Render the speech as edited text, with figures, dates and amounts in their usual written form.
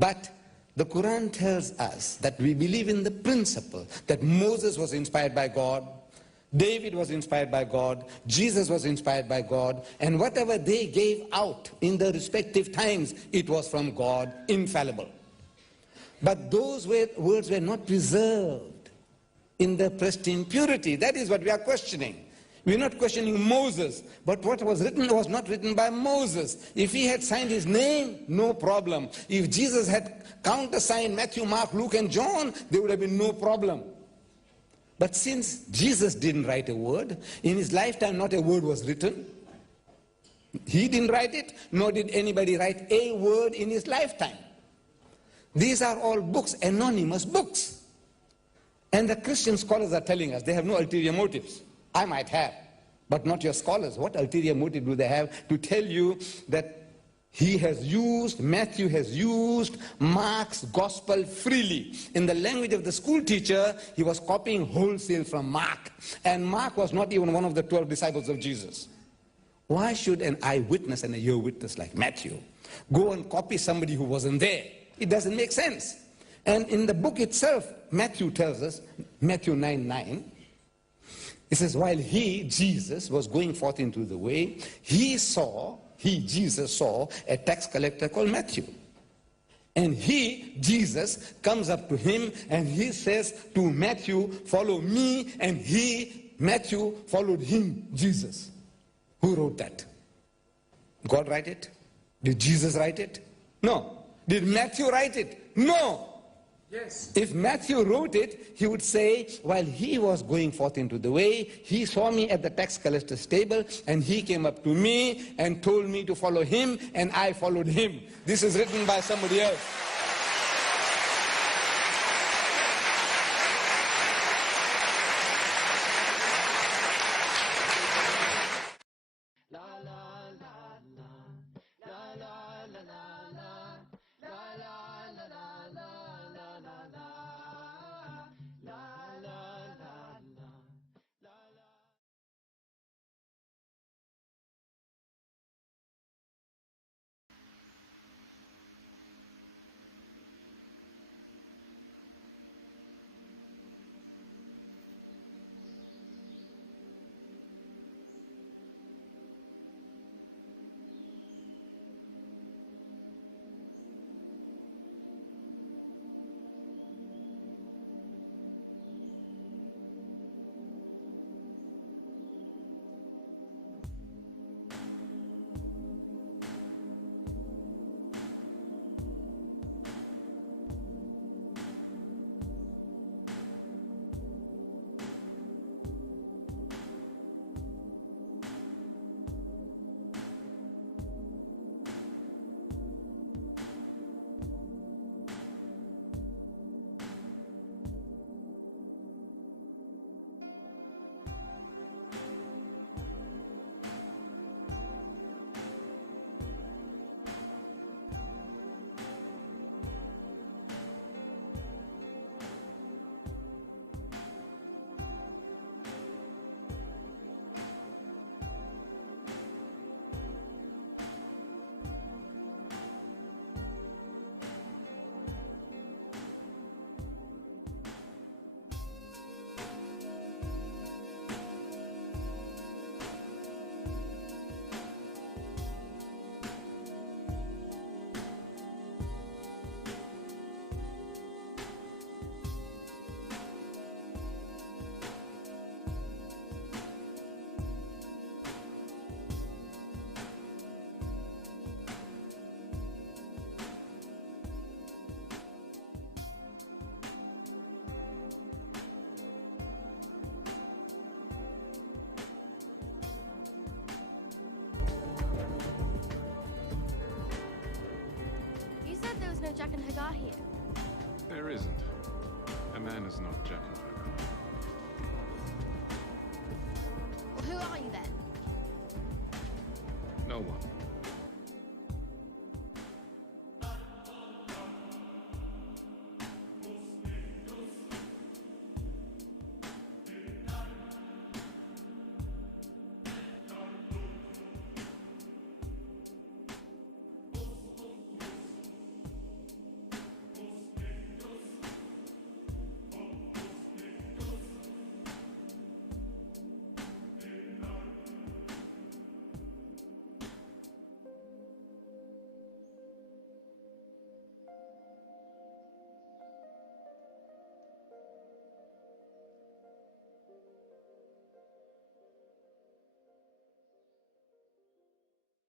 But the Quran tells us that we believe in the principle that Moses was inspired by God, David was inspired by God, Jesus was inspired by God, and whatever they gave out in the respective times, it was from God, infallible. But those words were not preserved in the pristine purity. That is what we are questioning. We are not questioning Moses, but what was written was not written by Moses. If he had signed his name, no problem. If Jesus had countersigned Matthew, Mark, Luke, and John, there would have been no problem. But since Jesus didn't write a word, in his lifetime not a word was written. He didn't write it, nor did anybody write a word in his lifetime. These are all books, anonymous books. And the Christian scholars are telling us they have no ulterior motives. I might have, but not your scholars. What ulterior motive do they have to tell you that Matthew has used Mark's gospel freely? In the language of the school teacher, he was copying wholesale from Mark. And Mark was not even one of the 12 disciples of Jesus. Why should an eyewitness and a ear witness like Matthew go and copy somebody who wasn't there? It doesn't make sense. And in the book itself, Matthew tells us, Matthew 9:9, it says, while he, Jesus, was going forth into the way, Jesus, saw a tax collector called Matthew. And Jesus, comes up to him and he says to Matthew, follow me. And Matthew, followed him, Jesus. Who wrote that? God write it? Did Jesus write it? No. Did Matthew write it? No. Yes. If Matthew wrote it, he would say, while he was going forth into the way, he saw me at the tax collector's table, and he came up to me and told me to follow him, and I followed him. This is written by somebody else. no Jack and Hagar here. There isn't. A man is not Jack and Hagar. Well, who are you then? No one.